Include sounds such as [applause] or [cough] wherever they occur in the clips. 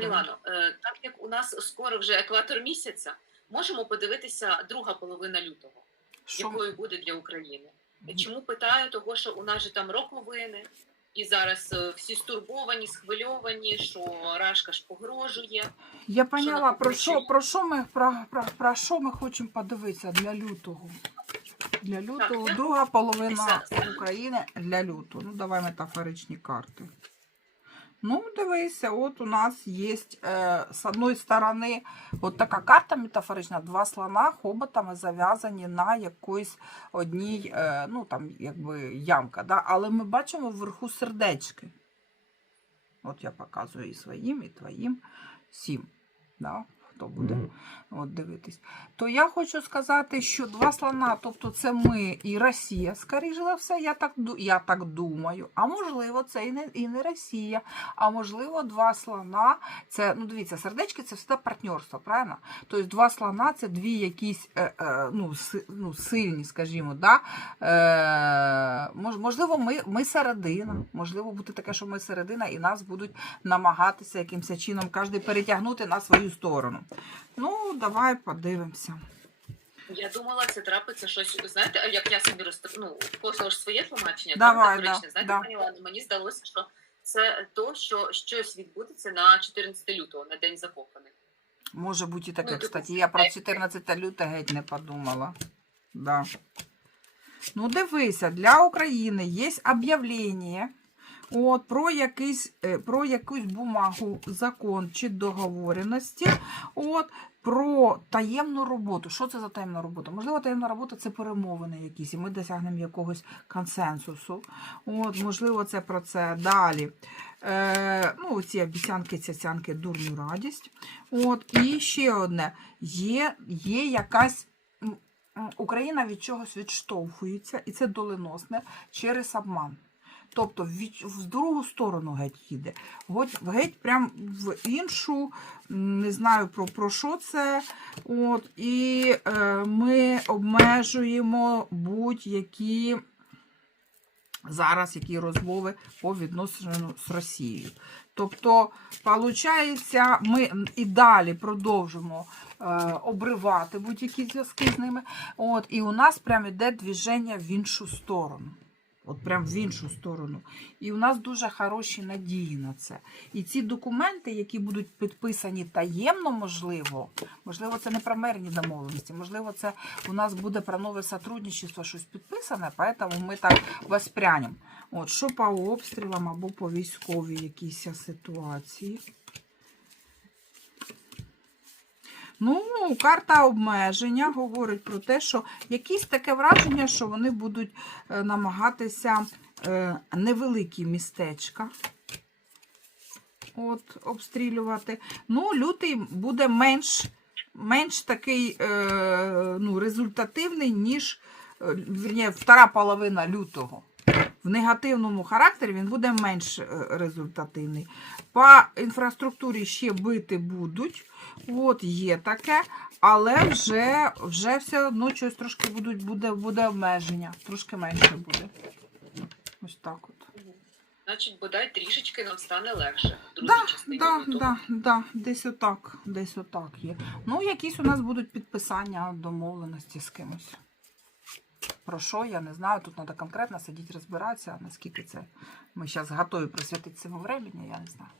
Пані Лано, е, так як у нас скоро вже екватор місяця, можемо подивитися друга половина лютого, Що? якою буде для України. Чому питаю? Того, що у нас же там роковини, і зараз е, всі стурбовані, схвильовані, що Рашка ж погрожує. Я поняла, про що, про що ми про, про, про що ми хочемо подивитися для лютого. Для лютого, я- друга половина України для лютого. Ну, давай метафоричні карти. Ну, дивися, от у нас є е, з одної сторони от така карта метафорична, два слона хоботами зав'язані на якоїсь одній, е, ну там якби ямка. Да? Але ми бачимо вверху сердечки. От я показую і своїм, і твоїм, всім. Да? Хто буде от дивитись. То я хочу сказати, що два слона, тобто це ми і Росія, скоріш за все, я так, я так думаю. А можливо, це і не, і не Росія. А можливо, два слона. Це, ну дивіться, сердечки це все партнерство, правильно? Тобто два слона це дві якісь е, е, ну, си, ну, сильні, скажімо, да? е, мож, можливо, ми, ми середина. Можливо, буде таке, що ми середина, і нас будуть намагатися якимось чином кожен перетягнути на свою сторону. Ну, давай подивимося. Я думала, це трапиться щось. Знаєте, як я собі роз... ну, кожного ж своє тлумачення, Давай, метафоричне. да, Знаєте, да. пані Лано, мені здалося, що це то, що щось відбудеться на 14 лютого, на день закоханих. Може бути і таке, Ну, типу, кстати. Я про 14 лютого геть не подумала. Да. Ну, дивися, для України є об'явлення от, про, якийсь, е, про якусь бумагу, закон чи договореності, от, про таємну роботу. Що це за таємна робота? Можливо, таємна робота це перемовини якісь, і ми досягнемо якогось консенсусу. От, можливо, це про це далі. Е, ну, ці обіцянки, цяцянки, дурню радість. От, і ще одне: є, є якась. Україна від чогось відштовхується, і це доленосне через обман. Тобто в другу сторону геть їде. Геть, прям в іншу, не знаю про, про що це. От, і е, ми обмежуємо будь-які зараз які розмови по відношенню з Росією. Тобто, виходить, ми і далі продовжимо е, обривати будь-які зв'язки з ними. От, і у нас прям іде движення в іншу сторону. От прям в іншу сторону. І у нас дуже хороші надії на це. І ці документи, які будуть підписані таємно, можливо, можливо, це не про мирні домовленості, можливо, це у нас буде про нове сотрудничество щось підписане, поэтому ми так воспрянемо. От, що по обстрілам або по військовій якійсь ситуації. Ну, карта обмеження говорить про те, що якісь таке враження, що вони будуть е, намагатися е, невеликі містечка от, обстрілювати. Ну, лютий буде менш, менш такий е, ну, результативний, ніж вірні, втора половина лютого. В негативному характері він буде менш е, результативний. По інфраструктурі ще бити будуть. От є таке, але вже, вже все одно щось трошки будуть, буде, буде обмеження. Трошки менше буде. Ось так от. Значить, бодай трішечки нам стане легше. Да, да, да, да, десь отак, десь отак є. Ну, якісь у нас будуть підписання домовленості з кимось. Про що, я не знаю. Тут треба конкретно сидіти розбиратися, наскільки це ми зараз готові присвятити цьому времени, я не знаю.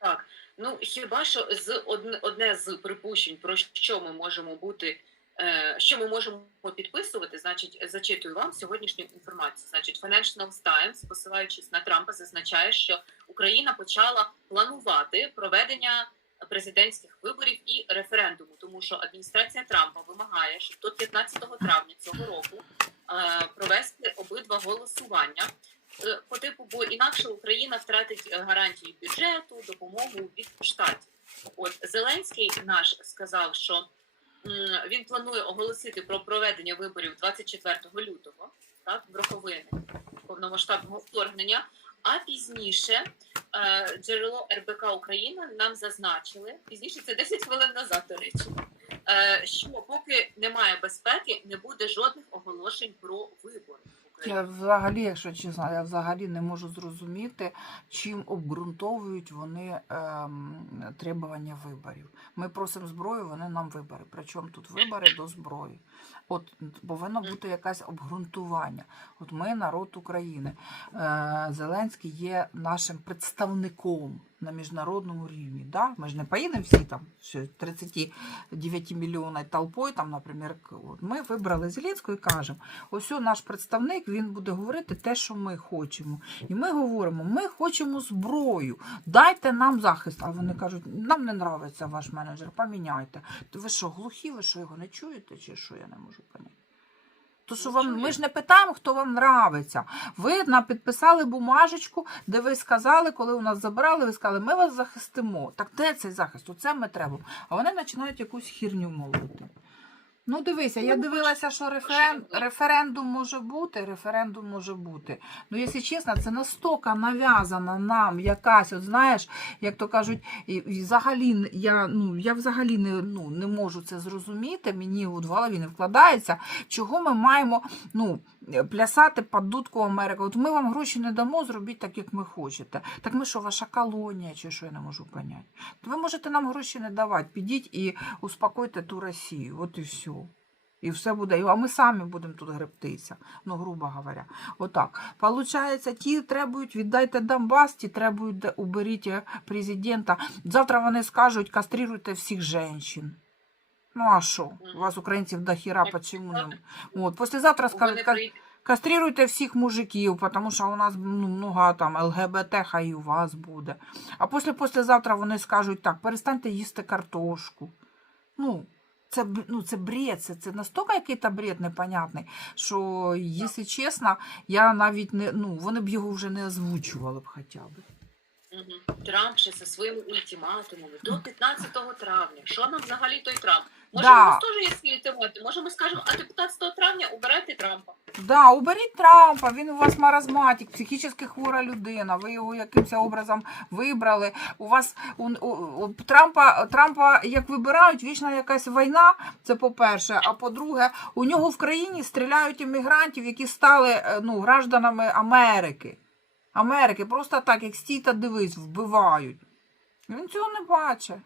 Так, ну хіба що з одне, одне з припущень, про що ми можемо бути, е, що ми можемо підписувати, значить, зачитую вам сьогоднішню інформацію. Значить, Financial Times, посилаючись на Трампа, зазначає, що Україна почала планувати проведення президентських виборів і референдуму, тому що адміністрація Трампа вимагає, щоб до 15 травня цього року е, провести обидва голосування е, по типу, бо інакше Україна втратить е, гарантії бюджету, допомогу від штатів. От Зеленський наш сказав, що він планує оголосити про проведення виборів 24 лютого, так, в роковини повномасштабного вторгнення. А пізніше джерело РБК Україна нам зазначили пізніше, це 10 хвилин назад, до речі, е, що поки немає безпеки, не буде жодних оголошень про вибори. в Я взагалі, якщо чесно, я взагалі не можу зрозуміти, чим обґрунтовують вони ем, требування виборів. Ми просимо зброю, вони нам вибори. Причому тут вибори до зброї. От повинно бути якесь обґрунтування. От ми народ України. Е, Зеленський є нашим представником на міжнародному рівні. Да? Ми ж не поїдемо всі там що 39 мільйонної толпою, там, наприклад, ми вибрали Зеленського і кажемо, ось наш представник, він буде говорити те, що ми хочемо. І ми говоримо, ми хочемо зброю, дайте нам захист. А вони кажуть, нам не нравиться ваш менеджер, поміняйте. Ви що, глухі, ви що його не чуєте, чи що я не можу поняти? То що вам, ми ж не питаємо, хто вам нравиться. Ви нам підписали бумажечку, де ви сказали, коли у нас забирали, ви сказали, ми вас захистимо. Так де цей захист? Оце ми треба. А вони починають якусь хірню молоти. Ну, дивися, я Ну, дивилася, що референ... референдум може бути, референдум може бути. Ну, якщо чесно, це настільки нав'язана нам якась, от знаєш, як то кажуть, і, і взагалі я, ну, я взагалі не, ну, не можу це зрозуміти, мені от в голові не вкладається, чого ми маємо ну, плясати під дудку Америки. От ми вам гроші не дамо, зробіть так, як ми хочете. Так ми що, ваша колонія, чи що я не можу поняти? То ви можете нам гроші не давати, підіть і успокойте ту Росію, от і все. І все буде. А ми самі будемо тут гребтися. Ну, грубо говоря. Отак. Получається, ті требують, віддайте Донбас, ті требують, уберіть е, президента. Завтра вони скажуть, кастрируйте всіх жінок. Ну а що? У вас українців до хіра, почему не? От, послезавтра скажуть, кастрируйте всіх мужиків, тому що у нас ну, много там ЛГБТ, хай і у вас буде. А після послезавтра вони скажуть так, перестаньте їсти картошку. Ну, це, ну, це бред, це, це настільки якийсь бред непонятний, що, якщо чесно, я навіть не, ну, вони б його вже не озвучували б хоча б. Трамп ще зі своїми ультиматумами до 15 травня. Що нам взагалі той Трамп? Може, Да. у нас теж є свій ультиматум? Може, ми скажемо, а до 15 травня обирайте Трампа. Да, уберіть Трампа, він у вас маразматик, психічно хвора людина. Ви його якимось образом вибрали. У вас у, у, у Трампа, Трампа як вибирають, вічна якась війна. Це по-перше. А по-друге, у нього в країні стріляють іммігрантів, які стали е, ну, гражданами Америки. Америки, просто так, як стій та дивись, вбивають. Він цього не бачить.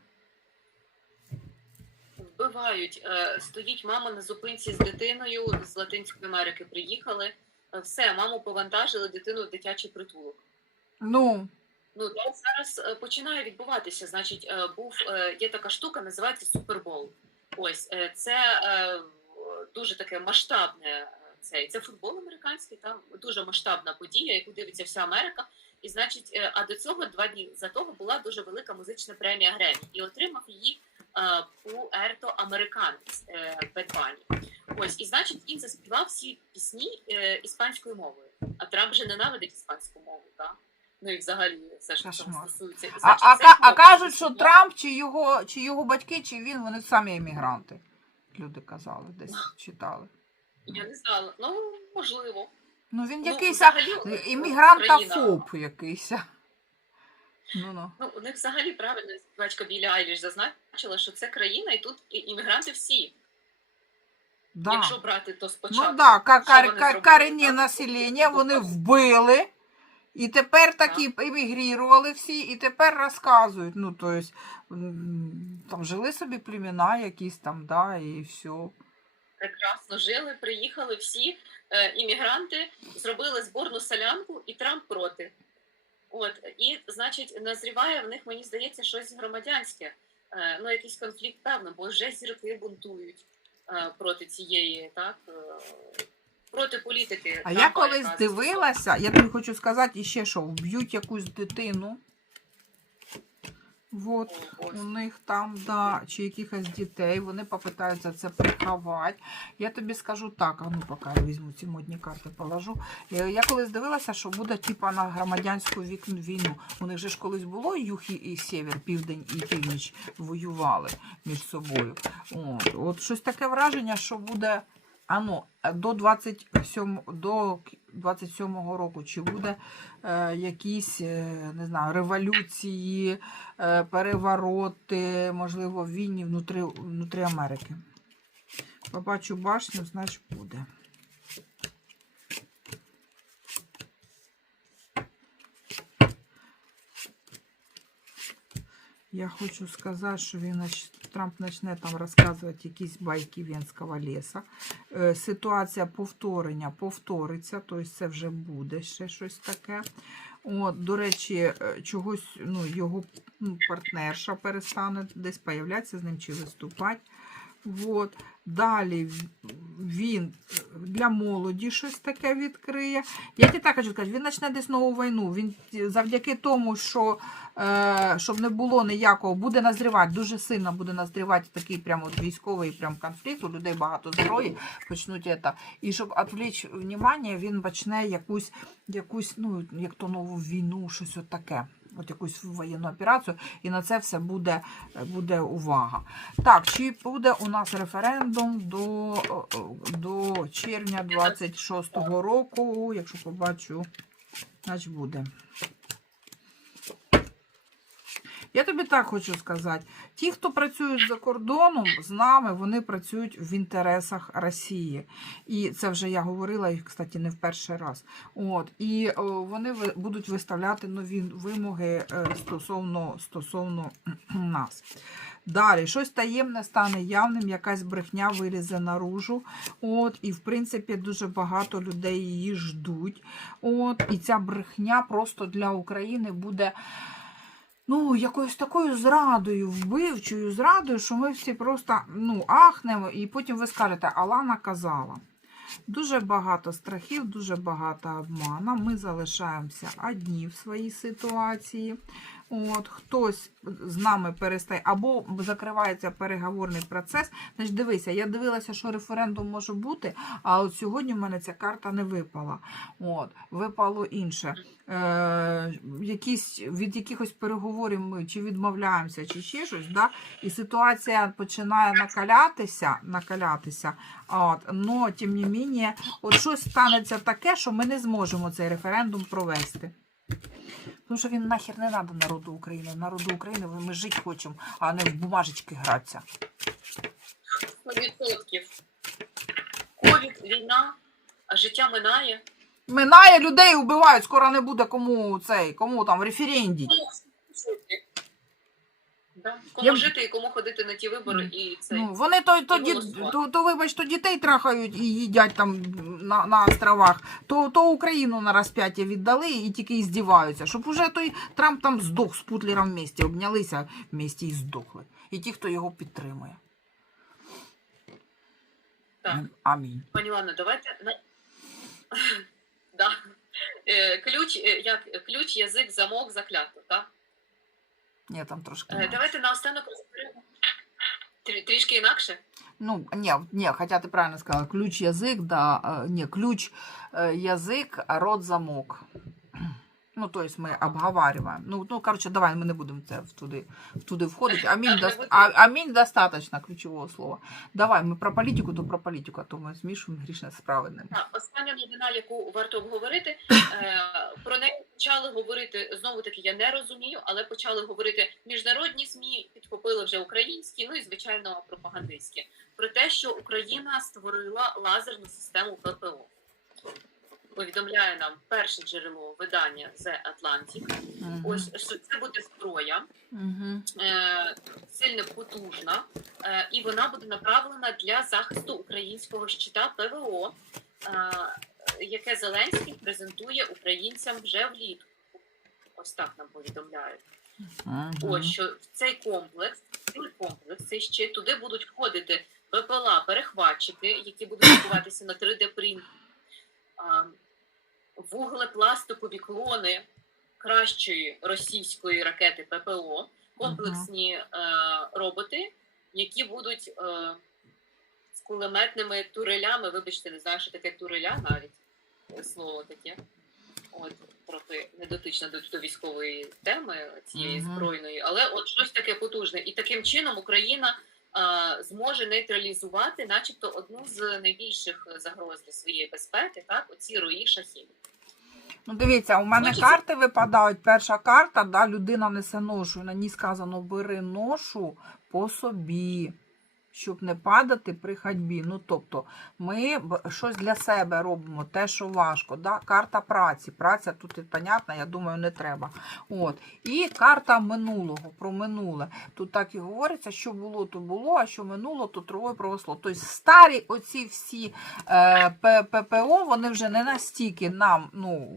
Вбивають. Е, Стоїть мама на зупинці з дитиною з Латинської Америки. Приїхали. Е, Все, маму повантажили дитину в дитячий притулок. Ну, Ну так зараз е, починає відбуватися. Значить, був є така штука, називається Супербол. Ось це дуже таке масштабне. Е, Це, футбол американський, там дуже масштабна подія, яку дивиться вся Америка. І значить, е, а до цього два дні за того була дуже велика музична премія Гремі, і отримав її е, Пуерто Американець е, Бет Бані. Ось, і значить, він заспівав всі пісні е, іспанською мовою. А Трамп же ненавидить іспанську мову, так? Ну і взагалі все, що цього Кошмар. стосується. І, а, значить, а, цей ка- а кажуть, що Трамп чи його, чи його батьки, чи він, вони самі емігранти. Люди казали, десь читали. Я не знала. Ну, можливо. Ну він Ну, якийсь взагалі, Україна- іммігрантофоб якийсь. Ну ну. Ну, у них взагалі правильно співачка Білі Айліш зазначила, що це країна, і тут іммігранти всі. Да. Якщо брати, то спочатку. Ну да, ка- кар- кар- корінні населення вони вбили. І тепер такі емігрували всі, і тепер розказують. Ну, то есть, там жили собі племена якісь там, да, і все. Прекрасно жили, приїхали всі е, іммігранти, зробили зборну солянку, і Трамп проти. От і значить, назріває в них, мені здається, щось громадянське. Е, ну, якийсь конфлікт, певно, бо вже зірки бунтують е, проти цієї, так е, проти політики. А я колись дивилася, я тобі хочу сказати ще що, вб'ють якусь дитину. Вот. У них там, да, чи якихось дітей, вони попитаються це приховати. Я тобі скажу так, а ну поки я візьму ці модні карти, положу. Е, Я колись дивилася, що буде типа на громадянську війну. У них же ж колись було юг і- север, південь і північ воювали між собою. От, от щось таке враження, що буде. Ану, до 27 до 27 року, чи буде е, якісь, е, не знаю, революції, е, перевороти, можливо, війні внутри, внутри Америки. Побачу башню, значить буде. Я хочу сказати, що він Трамп почне там розказувати якісь байки Венського ліса. Е, Ситуація повторення повториться, тобто це вже буде ще щось таке. От, до речі, е, чогось ну, його партнерша перестане десь появлятися з ним чи виступати. От. Далі він для молоді щось таке відкриє. Я ті так хочу сказати, він почне десь нову війну. Він завдяки тому, що е, щоб не було ніякого, буде назрівати, дуже сильно буде назрівати такий прямо от військовий прям конфлікт, у людей багато зброї, почнуть це. І щоб відвлечь внимання, він почне якусь, якусь, ну, як то нову війну, щось от таке. От якусь воєнну операцію, і на це все буде, буде увага. Так, чи буде у нас референдум до, до червня 26-го року, якщо побачу, значить буде. Я тобі так хочу сказати: ті, хто працюють за кордоном з нами, вони працюють в інтересах Росії. І це вже я говорила, і, кстати, не в перший раз. От, і вони будуть виставляти нові вимоги е, стосовно, стосовно [clears throat] нас. Далі, щось таємне стане явним, якась брехня вилізе наружу. От, і в принципі дуже багато людей її ждуть. От, і ця брехня просто для України буде. Ну, якоюсь такою зрадою, вбивчою зрадою, що ми всі просто ну, ахнемо, і потім ви скажете, Алана казала. Дуже багато страхів, дуже багато обмана. Ми залишаємося одні в своїй ситуації. От, хтось з нами перестає, або закривається переговорний процес. Значить, дивися, я дивилася, що референдум може бути, а от сьогодні в мене ця карта не випала. От, випало інше. Е, якісь, від якихось переговорів ми чи відмовляємося, чи ще щось, да? і ситуація починає накалятися, накалятися. От, но, тим не менше, от щось станеться таке, що ми не зможемо цей референдум провести. Тому що він нахер не треба народу України. Народу України ми жити хочемо, а не в бумажечки гратися. 100%. Ковід, війна, а життя минає. Минає людей вбивають, скоро не буде кому цей, кому там референдіть. Кому? Я- жити і кому ходити на ті вибори, і цей. Ну, вони то, то, І ді- голосувати. то, то, вибач, то дітей трахають і їдять там на, на островах, то, то Україну на розп'яття віддали і тільки і здіваються. Щоб уже той Трамп там здох з Путлером вместе, обнялися вместе і здохли. І ті, хто його підтримує. Так. Амінь. Пані Лано, давайте [laughs] да. Е, ключ, е, як ключ, язик, замок, заклято, так? Ні, там трошки. Е, інакше. Давайте наостанок розберемо трі- трішки інакше. Ну, ні, ні, хоча ти правильно сказала, ключ язик, да, е, ні, ключ е, язик, а рот замок. Ну, то есть ми обговариваємо. Ну, ну, короче, давай ми не будемо це в туди, в туди входити. Амінь, [laughs] дост... а, амінь достаточно ключового слова. Давай, ми про політику, то про політику, а то ми змішуємо грішне з праведним. Остання новина, яку варто обговорити, е, про неї почали говорити знову таки. Я не розумію, але почали говорити міжнародні змі, підхопили вже українські, ну і звичайно пропагандистські. Про те, що Україна створила лазерну систему ППО. Повідомляє нам перше джерело видання The Atlantic. Мгм. Ось що це буде зброя, Мгм. е, сильно потужна, е, і вона буде направлена для захисту українського щита ПВО, е, яке Зеленський презентує українцям вже влітку. Ось так нам повідомляють. Мгм. Ось що в цей комплекс, цей комплекс, цей щит, туди будуть входити ППЛА, перехватчики, які будуть відбуватися на 3D принті, вуглепластикові клони кращої російської ракети ППО, комплексні е, роботи, які будуть е, з кулеметними турелями. Вибачте, не знаю, що таке туреля навіть е, слово таке. От трохи недотично до, до військової теми цієї збройної, але от щось таке потужне. І таким чином Україна е, зможе нейтралізувати, начебто, одну з найбільших загроз для своєї безпеки, так, оці рої шахів. Ну, дивіться, у мене Хочеться- карти випадають. Перша карта, да, людина несе ношу. На ній сказано бери ношу по собі. Щоб не падати при ходьбі. Ну, тобто, ми щось для себе робимо, те, що важко. Да? Карта праці. Праця тут і понятна, я думаю, не треба. От. І карта минулого, про минуле. Тут так і говориться, що було, то було, а що минуло, то травою проросло. Тобто старі оці всі е, ППО, вони вже не настільки нам, ну,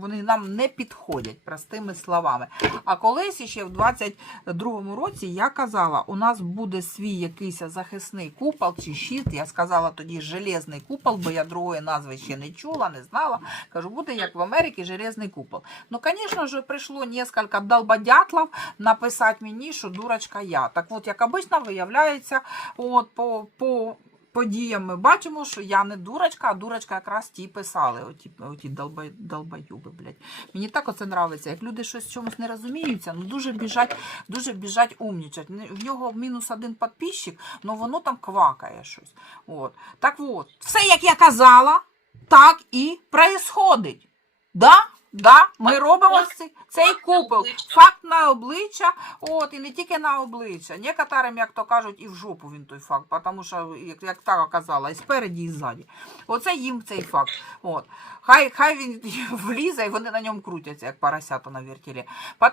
вони нам не підходять, простими словами. А колись ще в 22-му році я казала, у нас буде свій якийсь захисний купол чи щит. Я сказала тоді железний купол, бо я другої назви ще не чула, не знала. Кажу, буде як в Америці железний купол. Ну, звісно ж, прийшло несколько долбодятлов написати мені, що дурочка я. Так от, як обично, виявляється, от по, по подіям ми бачимо, що я не дурочка, а дурочка якраз ті писали, оті, оті долба, долбоюби, блядь. Мені так оце нравиться. Як люди щось в чомусь не розуміються, ну дуже біжать, дуже біжать умнічать. В нього мінус один підписчик, але воно там квакає щось. От. Так от, все, як я казала, так і происходить. Да? Да, ми робимо цей, цей купол. Факт на обличчя, от, і не тільки на обличчя. Некоторим, як то кажуть, і в жопу він той факт, тому що, як, як так казала, і спереді, і ззаді. Оце їм цей факт. От. Хай, хай він [laughs] влізе, і вони на ньому крутяться, як поросята на вертілі.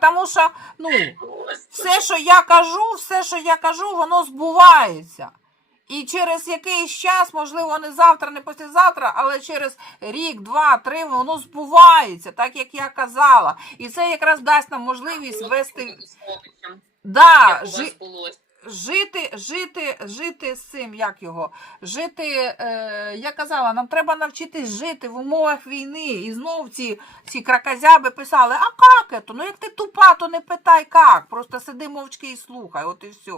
Тому що, ну, все, що я кажу, все, що я кажу, воно збувається. І через якийсь час, можливо, не завтра, не післязавтра, але через рік, два, три, воно збувається, так як я казала. І це якраз дасть нам можливість вести. Да, жи, жити, жити, жити з цим, як його, жити, е, я казала, нам треба навчитись жити в умовах війни. І знов ці, ці кракозяби писали, а як це? Ну як ти тупа, то не питай як. Просто сиди мовчки і слухай, от і все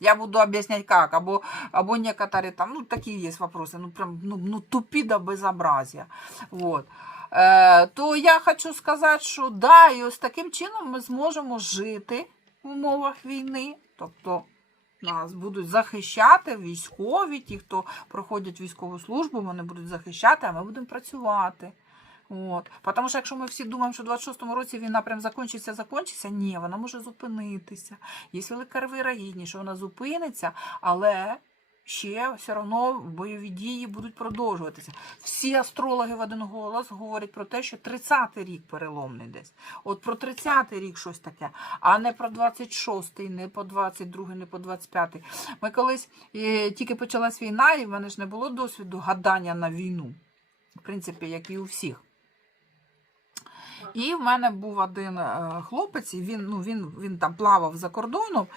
Я буду объяснять как, або, або некоторые там, ну, такие есть вопросы, ну, прям, ну, ну тупі до безобразия. Вот. Е, то я хочу сказати, що да, і ось таким чином ми зможемо жити в умовах війни. Тобто нас будуть захищати військові, ті, хто проходять військову службу, вони будуть захищати, а ми будемо працювати. От. Тому що якщо ми всі думаємо, що в 26-му році війна прям закінчиться, закінчиться, ні, вона може зупинитися. Є велика вірогідність, що вона зупиниться, але ще все одно бойові дії будуть продовжуватися. Всі астрологи в один голос говорять про те, що 30-й рік переломний десь. От про 30-й рік щось таке, а не про 26-й, не по 22-й, не по 25-й. Ми колись е, тільки почалась війна, і в мене ж не було досвіду гадання на війну. В принципі, як і у всіх. І в мене був один е, хлопець, і він, ну, він, він там плавав за кордоном,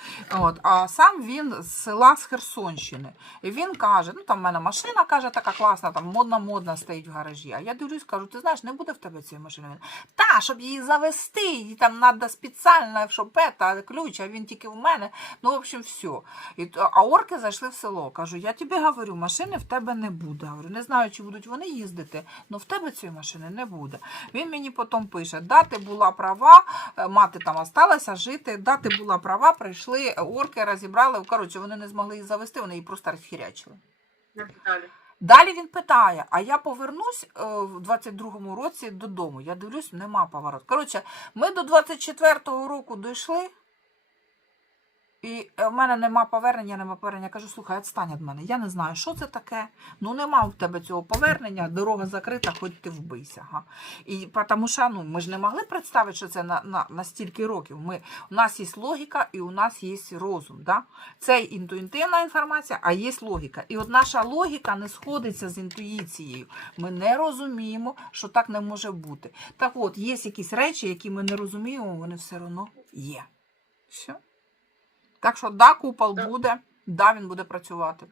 от, а сам він з села з Херсонщини. І він каже: ну там в мене машина каже, така класна, там модна-модна стоїть в гаражі. А я дивлюсь, кажу, ти знаєш, не буде в тебе цієї машини. Він, Та, щоб її завести, їй там треба спеціально, щоб пета, ключ, а він тільки в мене. Ну, в общем, все. І, а орки зайшли в село. Кажу, я тобі говорю, машини в тебе не буде. Говорю, не знаю, чи будуть вони їздити, але в тебе цієї машини не буде. Він мені потім пише: да, ти була права, е, мати там осталася жити, дати була права, прийшли орки, розібрали. Коротше, вони не змогли її завести, вони її просто розхірячили. Далі. Далі він питає: а я повернусь е, в 22-му році додому. Я дивлюсь, нема поворот. Коротше, ми до 24-го року дійшли. І е, в мене нема повернення, нема повернення. Я кажу, слухай, відстань від мене. Я не знаю, що це таке. Ну нема в тебе цього повернення, дорога закрита, хоч ти вбийся. Га. І тому що ну, ми ж не могли представити, що це на, на, на стільки років. Ми, у нас є логіка і у нас є розум. Да? Це інтуїтивна інформація, а є логіка. І от наша логіка не сходиться з інтуїцією. Ми не розуміємо, що так не може бути. Так от, є якісь речі, які ми не розуміємо, вони все одно є. Все. Так що, да, купол Так. буде, да, він буде працювати.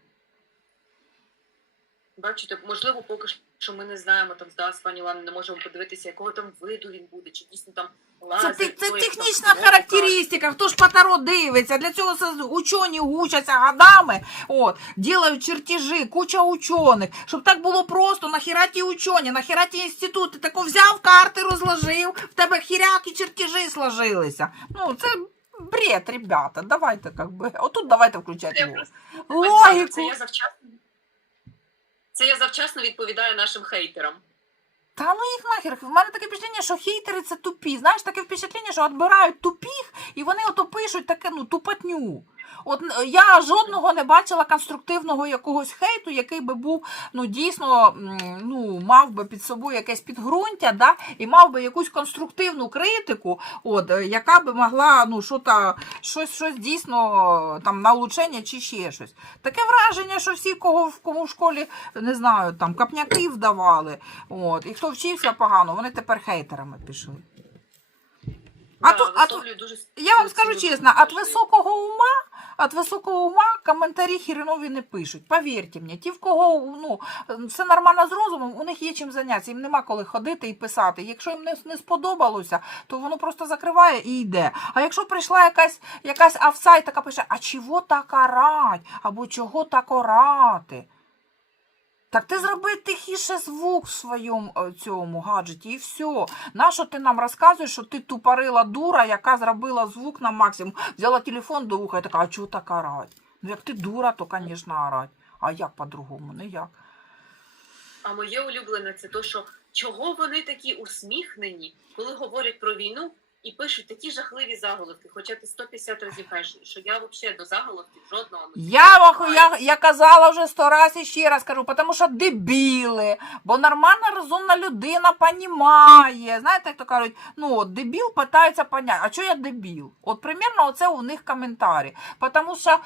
Бачите, можливо, поки що ми не знаємо там з пані Лани, не можемо подивитися, якого там виду він буде, чи дійсно там Це, лазер. це там технічна характеристика. Хто ж по таро дивиться? Для цього учені гучаться годами, от, ділають чертежі, куча учених. Щоб так було просто, нахіра ті учені, нахіра ті інститути. Тако взяв карти, розложив, в тебе хіряк і чертежі сложилися. Ну, це бред, ребята. Давайте, как бы. Отут давайте включати логіку. логіку. Це я завчасно. Це я завчасно відповідаю нашим хейтерам. Та ну їх нахер. В мене таке впечатлення, що хейтери це тупі. Знаєш, таке впечатлення, що відбирають тупіх, і вони ото пишуть таке, ну, тупотню. От я жодного не бачила конструктивного якогось хейту, який би був ну дійсно ну, мав би під собою якесь підґрунтя, да, і мав би якусь конструктивну критику, от, е, яка би могла ну, що-то, щось, щось дійсно там на улучшення чи ще щось. Таке враження, що всі, кого в кому в школі не знаю, там капняки вдавали, от, і хто вчився погано, вони тепер хейтерами пішли. А Да, то, а то, дуже я вам скажу чесно, от високого ума, от високого ума коментарі хіринові не пишуть. Повірте мені, ті, в кого ну, все нормально з розумом, у них є чим зайнятися, їм нема коли ходити і писати. Якщо їм не, сподобалося, то воно просто закриває і йде. А якщо прийшла якась, якась і така пише, а чого так орать? Або чого так орати? Так ти зроби тихіше звук в своєму е, цьому гаджеті і все. Нащо ти нам розказуєш, що ти тупорила дура, яка зробила звук на максимум, взяла телефон до вуха і така, а чого так орать? Ну як ти дура, то, звісно, орать. А як по-другому? Не як. А моє улюблене це то, що чого вони такі усміхнені, коли говорять про війну і пишуть такі жахливі заголовки. Хоча ти 150 разів кажеш, що я взагалі до заголовків жодного не Я, я, я казала вже сто раз і ще раз кажу, тому що дебіли, бо нормальна розумна людина понімає. Знаєте, як то кажуть, ну от дебіл питається поняти, а що я дебіл? От примірно оце у них коментарі. Тому що е,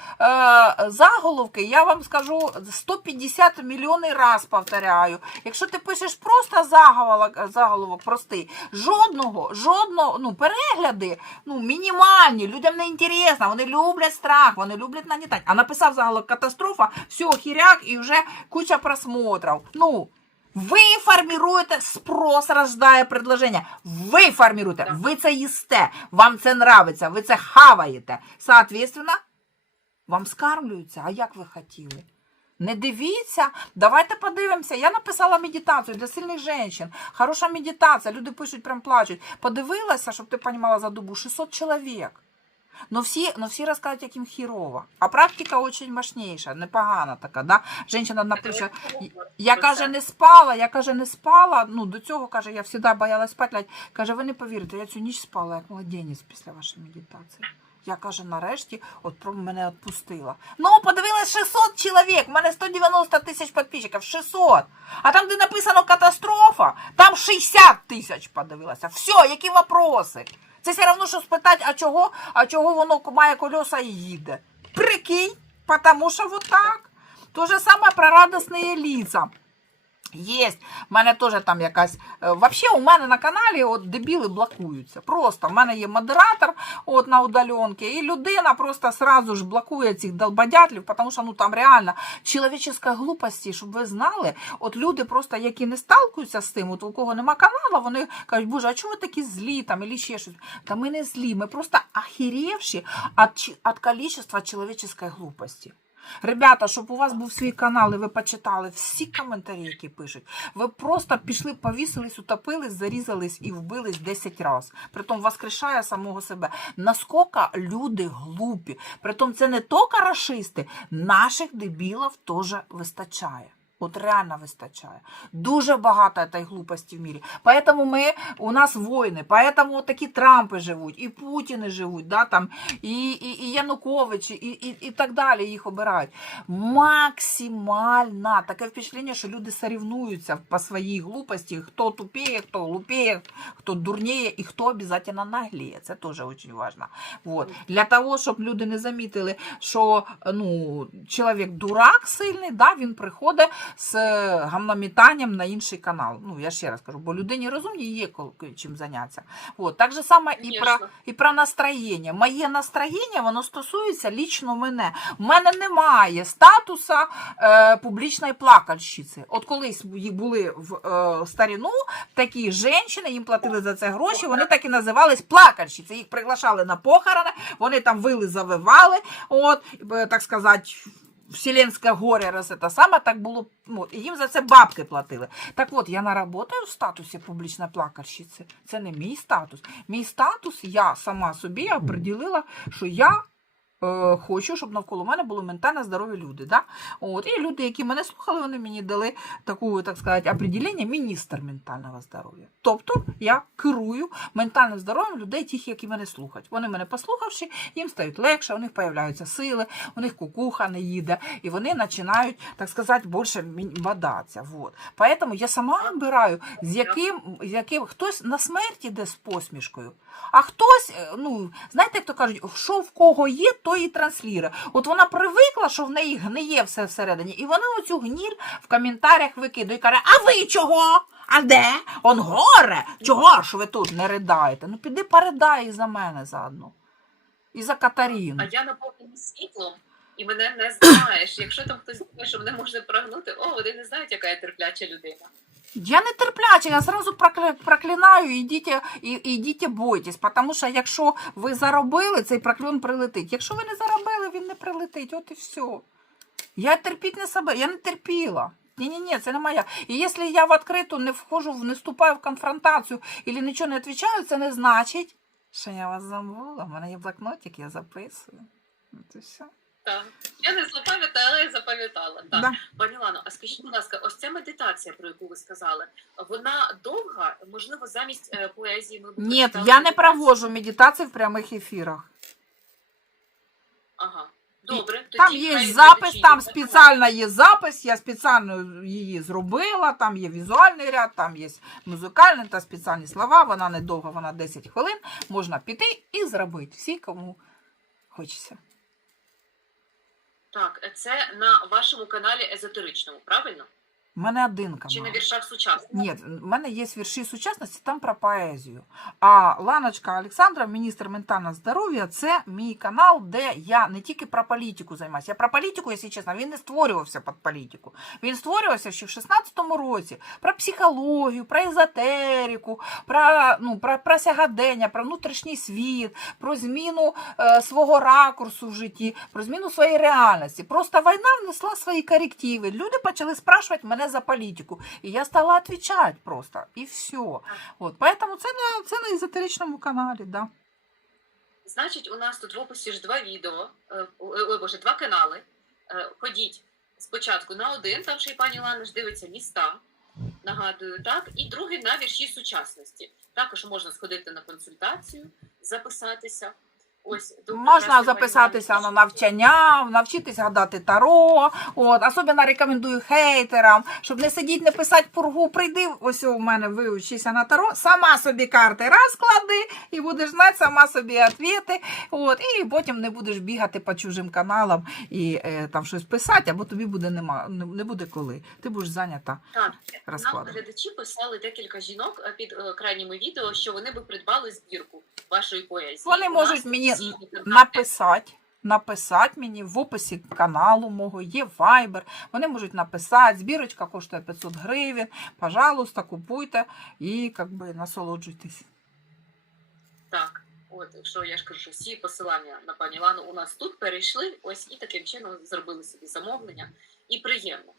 заголовки, я вам скажу 150 мільйонів раз повторяю. Якщо ти пишеш просто заголовок, заголовок простий, жодного, жодного, ну, перегляди, ну, мінімальні, людям не інтересно, вони люблять страх, вони люблять нагнітати. А написав заголовок катастрофа, все, хіряк, і вже куча просмотрів. Ну, ви формируєте, спрос рождає предложення. Ви формируєте, ви це їсте, вам це нравиться, ви це хаваєте. Соответственно, вам скармлюються, а як ви хотіли? Не дивіться, давайте подивимося. Я написала медитацію для сильних жінок. Хороша медитація. Люди пишуть, прям плачуть. Подивилася, щоб ти розуміла за добу, 600 чоловік. Но всі, но всі розказують, як їм хірово. А практика дуже мощніша, непогана така. Да? Жінка напише, я каже, не спала, я каже, не спала. Ну, до цього каже, я завжди боялась спати. Каже, ви не повірите, я цю ніч спала, як младенець після вашої медитації. Я каже, нарешті, от про мене відпустила. Ну, подивилась 600 чоловік, в мене 190 тисяч підписчиків, 600. А там, де написано катастрофа, там 60 тисяч подивилася. Все, які вопроси? Це все одно, що спитати, а чого, а чого воно має кольоса і їде. Прикинь, тому що вот так. То же саме про радісні лица. Єсть. У мене теж там якась. е, Вообще у мене на каналі от дебіли блокуються. Просто в мене є модератор от на удаленці, і людина просто сразу ж блокує цих долбодятлів, тому що ну там реально чоловічеська глупості, щоб ви знали, от люди просто, які не сталкуються з тим, от у кого нема каналу, вони кажуть, боже, а чого ви такі злі там, або ще щось. Та ми не злі, ми просто охеревші від, количества чоловічеської глупості. Ребята, щоб у вас був свій канал, і ви почитали всі коментарі, які пишуть. Ви просто пішли, повісились, утопились, зарізались і вбились 10 разів. Притом воскрешає самого себе. Наскільки люди глупі. Притом це не тільки расисти, наших дебілів теж вистачає. От реально вистачає. Дуже багато цієї глупості в мірі. Поэтому ми, у нас війни, поэтому такі Трампи живуть, і Путіни живуть, да, там, і, і, і Януковичі, і, і, і так далі їх обирають. Максимально. Таке впечатлення, що люди соревнуються по своїй глупості, хто тупіє, хто глупіє, хто дурніє і хто обов'язково нагліє. Це теж дуже важливо. Вот. Для того, щоб люди не замітили, що ну, чоловік дурак сильний, да, він приходить з е, гамномітанням на інший канал. Ну, я ще раз кажу, бо людині розумній є чим зайнятися. От. Так же саме і про, і про настроєння. Моє настроєння, воно стосується лічно мене. У мене немає статуса е, публічної плакальщиці. От колись були в е, старину такі жінки, їм платили за це гроші, вони так і називались плакальщиці. Їх приглашали на похорони, вони там вили, завивали, от, так сказати, Вселенське горе раз це саме так було. Ну, їм за це бабки платили. Так от, я наработаю в статусі публічна плакарщиці. Це не мій статус. Мій статус, я сама собі оприділила, що я хочу, щоб навколо мене були ментально здорові люди. Да? От, і люди, які мене слухали, вони мені дали таку, так сказати, определення міністр ментального здоров'я. Тобто я керую ментальним здоров'ям людей, тих, які мене слухають. Вони мене послухавши, їм стають легше, у них появляються сили, у них кукуха не їде, і вони починають, так сказати, більше бодатися. Вот. Поэтому я сама обираю, з яким, з яким хтось на смерть іде з посмішкою, а хтось, е, ну, знаєте, як то кажуть, що в кого є, то і транслює. От вона привикла, що в неї гниє все всередині, і вона оцю гніль в коментарях викидає і каже: А ви чого? А де? Он горе. Чого ж ви тут не ридаєте? Ну піди передай і за мене заодно. І за Катаріну. А я наповнена світлом, і мене не знаєш. Якщо там хтось думає, що мене можна прогнути, о, вони не знають, яка я терпляча людина. Я не терпляча, я зразу проклинаю, ідіть, і, ідіть бойтесь, тому що якщо ви заробили, цей прокльон прилетить. Якщо ви не заробили, він не прилетить, от і все. Я терпіть не себе, я не терпіла. Ні-ні-ні, це не моя. І якщо я в відкриту не входжу, в- не вступаю в конфронтацію і нічого не відповідаю, це не значить, що я вас забула. У мене є блокнотик, я записую. От і все. Так. Я не запам'ятала, але я запам'ятала. Так. Да. Пані Лано, а скажіть, будь ласка, ось ця медитація, про яку ви сказали, вона довга, можливо, замість е, поезії ми б Ні, прочитали я не медитацію? проводжу медитації в прямих ефірах. Ага. Добре, Там тоді є хай запис, глядачі там її спеціально є запис, я спеціально її зробила, там є візуальний ряд, там є музикальний та спеціальні слова, вона недовга, вона 10 хвилин, можна піти і зробити всі, кому хочеться. Так, це на вашому каналі езотеричному, правильно? У мене один Чи на віршах сучасних? Ні, в мене є вірші сучасності, там про поезію. А Ланочка Олександра, міністр ментального здоров'я, це мій канал, де я не тільки про політику займаюся. Я про політику, якщо чесно, він не створювався під політику. Він створювався ще в 16-му році про психологію, про езотерику, про, ну, про, про сягадення, про внутрішній світ, про зміну е, свого ракурсу в житті, про зміну своєї реальності. Просто війна внесла свої корективи. Люди почали спрашувати мене за політику. І я стала відповідати просто. І все. От, поэтому це на, це на езотеричному каналі, да. Значить, у нас тут в описі ж два відео, е, ой, ой, боже, два канали. Е, Ходіть спочатку на один, там ще й пані Лана ж дивиться міста, нагадую, так, і другий на вірші сучасності. Також можна сходити на консультацію, записатися. Ось Можна записатися на навчання, навчитись гадати таро. От, особливо рекомендую хейтерам, щоб не сидіти, не писати пургу. Прийди, ось у мене вивчися на таро, сама собі карти розклади, і будеш знати сама собі відповіді. От, і потім не будеш бігати по чужим каналам і е, там щось писати, або тобі буде нема, не, не буде коли. Ти будеш зайнята. Так, нам глядачі писали декілька жінок е, під е, крайніми відео, що вони би придбали збірку вашої поезії. Вони можуть нас мені написати. Написати мені в описі каналу мого є Viber. Вони можуть написати. Збірочка коштує 500 гривень. Пожалуйста, купуйте і как би, насолоджуйтесь. Так, от, якщо я ж кажу, всі посилання на пані Лану у нас тут перейшли, ось і таким чином зробили собі замовлення. І приємно.